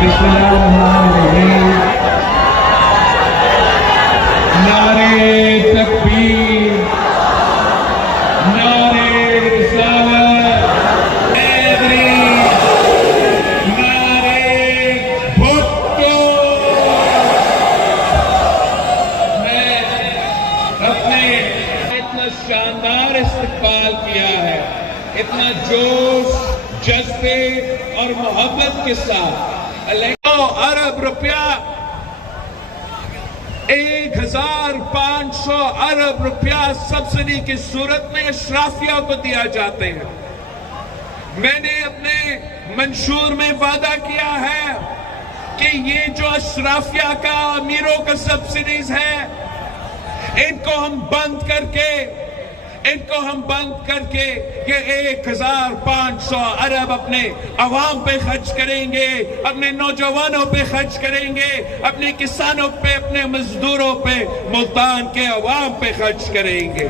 बिस्मिल्लाहिर्रहमानिर्रहीम। नारे तकबीर, नारे रिसालत, हैदरी, नारे भुट्टो। मैं अपने इतना शानदार इस्तकबाल किया है, इतना जोश, जज्बे और मोहब्बत के साथ। अरब रुपया 1500 अरब रुपया सब्सिडी की सूरत में अशराफिया को दिया जाते हैं। मैंने अपने मंशूर में वादा किया है कि ये जो अशराफिया का, अमीरों का सब्सिडीज है, इनको हम बंद करके ये 1500 अरब अपने अवाम पे खर्च करेंगे, अपने नौजवानों पे खर्च करेंगे, अपने किसानों पे, अपने मजदूरों पे, मुल्तान के अवाम पे खर्च करेंगे।